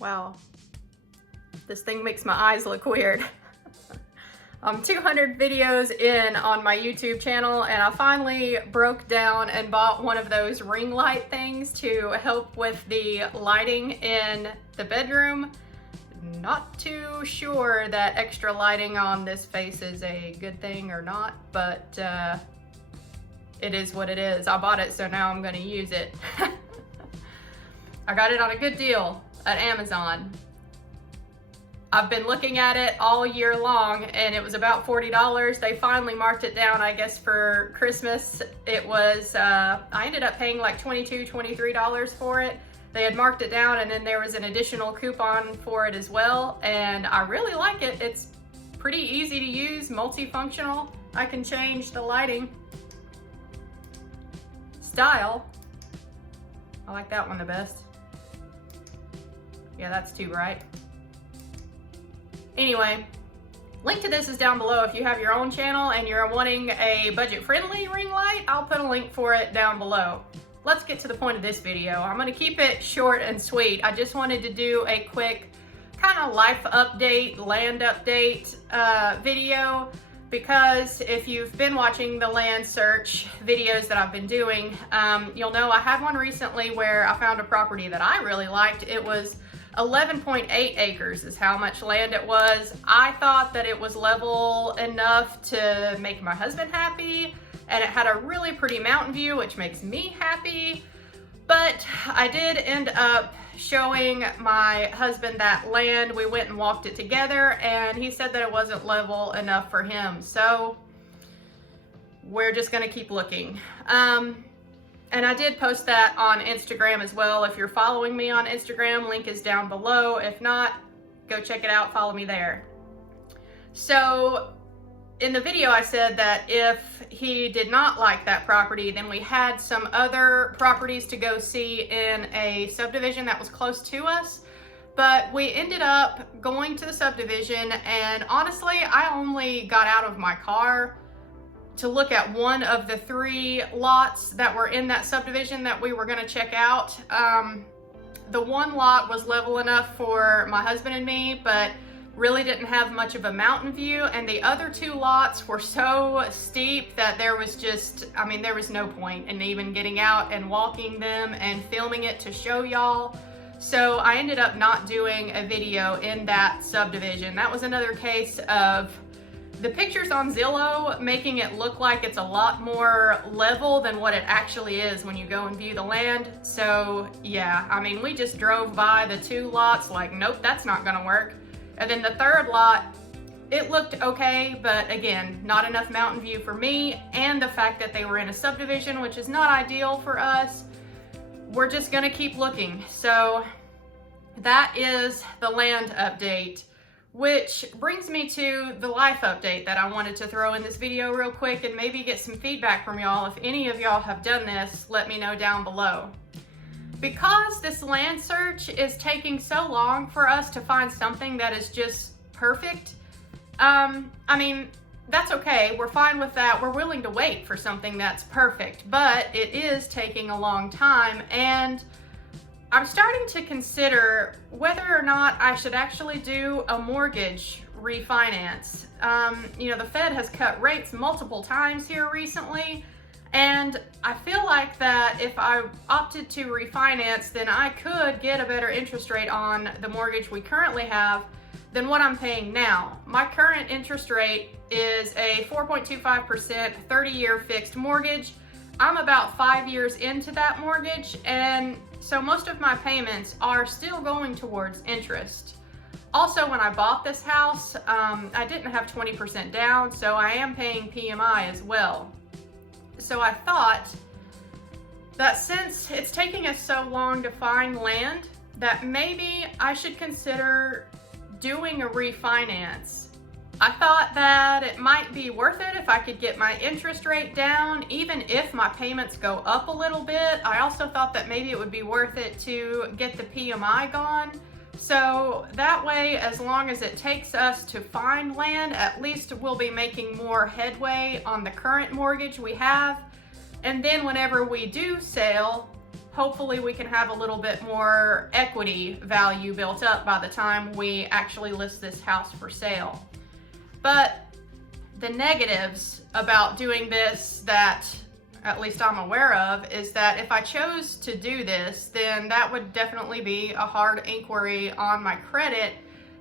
Wow, this thing makes my eyes look weird. I'm 200 videos in on my YouTube channel, and I finally broke down and bought one of those ring light things to help with the lighting in the bedroom. Not too sure that extra lighting on this face is a good thing or not, but it is what it is. I bought it, so now I'm gonna use it. I got it on a good deal at Amazon. I've been looking at it all year long, and it was about $40. They finally marked it down, I guess, for Christmas. It was, I ended up paying like $22, $23 for it. They had marked it down, and then there was an additional coupon for it as well, and I really like it. It's pretty easy to use, multifunctional. I can change the lighting style. I like that one the best. Yeah, that's too bright. Anyway, link to this is down below. If you have your own channel and you're wanting a budget-friendly ring light, I'll put a link for it down below. Let's get to the point of this video. I'm gonna keep it short and sweet. I just wanted to do a quick kind of life update, land update video, because if you've been watching the land search videos that I've been doing, you'll know I had one recently where I found a property that I really liked. It was 11.8 acres is how much land it was. I thought that it was level enough to make my husband happy, and it had a really pretty mountain view, which makes me happy. But I did end up showing my husband that land. We went and walked it together, and he said that it wasn't level enough for him. So we're just gonna keep looking. And I did post that on Instagram as well. If you're following me on Instagram, link is down below. If not, go check it out, follow me there. So in the video, I said that if he did not like that property, then we had some other properties to go see in a subdivision that was close to us. But we ended up going to the subdivision, and honestly, I only got out of my car to look at one of the 3 lots that were in that subdivision that we were gonna check out. The one lot was level enough for my husband and me, but really didn't have much of a mountain view, and the other 2 lots were so steep that there was just, I mean, there was no point in even getting out and walking them and filming it to show y'all. So I ended up not doing a video in that subdivision. That was another case of the pictures on Zillow making it look like it's a lot more level than what it actually is when you go and view the land. So yeah, I mean, we just drove by the 2 lots like, nope, that's not gonna work. And then the 3rd lot, it looked okay, but again, not enough mountain view for me, and the fact that they were in a subdivision, which is not ideal for us. We're just gonna keep looking. So that is the land update. Which brings me to the life update that I wanted to throw in this video real quick and maybe get some feedback from y'all. If any of y'all have done this, let me know down below. Because this land search is taking so long for us to find something that is just perfect, I mean, that's okay. We're fine with that. We're willing to wait for something that's perfect, but it is taking a long time, and I'm starting to consider whether or not I should actually do a mortgage refinance. You know, the Fed has cut rates multiple times here recently, and I feel like that if I opted to refinance, then I could get a better interest rate on the mortgage we currently have than what I'm paying now. My current interest rate is a 4.25% 30-year fixed mortgage. I'm about 5 years into that mortgage, and so most of my payments are still going towards interest. Also, when I bought this house, I didn't have 20% down, so I am paying PMI as well. So I thought that since it's taking us so long to find land, that maybe I should consider doing a refinance. I thought that it might be worth it if I could get my interest rate down, even if my payments go up a little bit. I also thought that maybe it would be worth it to get the PMI gone. So that way, as long as it takes us to find land, at least we'll be making more headway on the current mortgage we have. And then whenever we do sell, hopefully we can have a little bit more equity value built up by the time we actually list this house for sale. But the negatives about doing this that at least I'm aware of is that if I chose to do this, then that would definitely be a hard inquiry on my credit.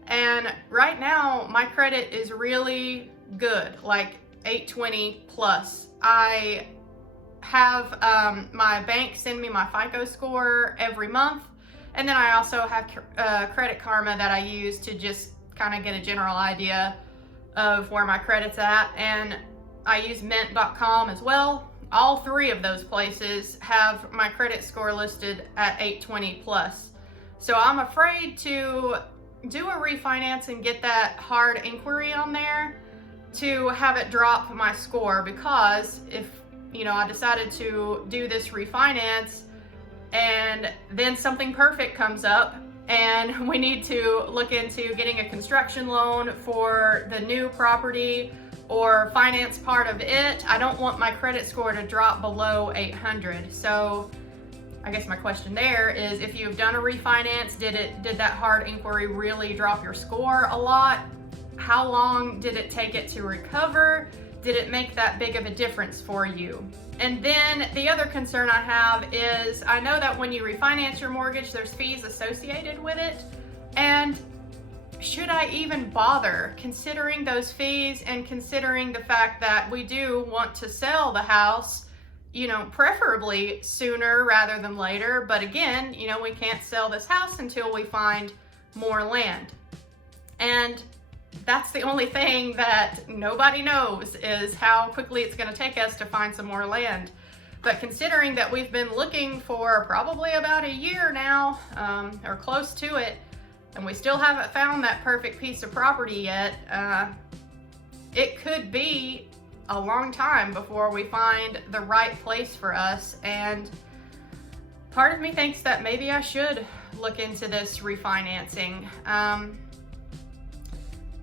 And right now my credit is really good, like 820 plus. I have my bank send me my FICO score every month, and then I also have Credit Karma that I use to just kind of get a general idea of where my credit's at, and I use mint.com as well. All three of those places have my credit score listed at 820 plus. So I'm afraid to do a refinance and get that hard inquiry on there to have it drop my score, because if I decided to do this refinance and then something perfect comes up and we need to look into getting a construction loan for the new property or finance part of it, I don't want my credit score to drop below 800. So I guess my question there is, if you've done a refinance, did that hard inquiry really drop your score a lot? How long did it take it to recover? Did it make that big of a difference for you? And then the other concern I have is, I know that when you refinance your mortgage, there's fees associated with it. And should I even bother considering those fees, and considering the fact that we do want to sell the house, preferably sooner rather than later. But again, we can't sell this house until we find more land. And that's the only thing that nobody knows, is how quickly it's going to take us to find some more land. But considering that we've been looking for probably about a year now, or close to it, and we still haven't found that perfect piece of property yet, it could be a long time before we find the right place for us. And part of me thinks that maybe I should look into this refinancing.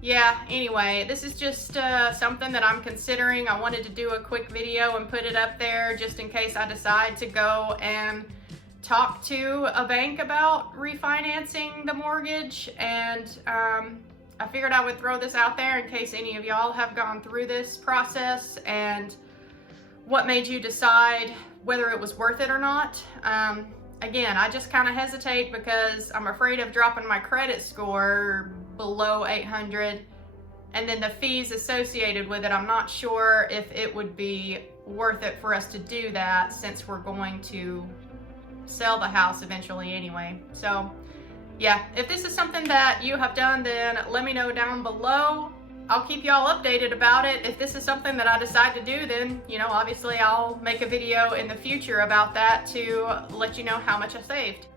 Yeah, anyway, this is just something that I'm considering. I wanted to do a quick video and put it up there just in case I decide to go and talk to a bank about refinancing the mortgage. And I figured I would throw this out there in case any of y'all have gone through this process, and what made you decide whether it was worth it or not. Again, I just kind of hesitate because I'm afraid of dropping my credit score below 800, and then the fees associated with it. I'm not sure if it would be worth it for us to do that, since we're going to sell the house eventually anyway. So yeah, if this is something that you have done, then let me know down below. I'll keep y'all updated about it. If this is something that I decide to do, then obviously I'll make a video in the future about that to let you know how much I saved.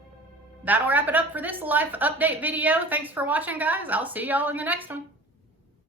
That'll wrap it up for this life update video. Thanks for watching, guys. I'll see y'all in the next one.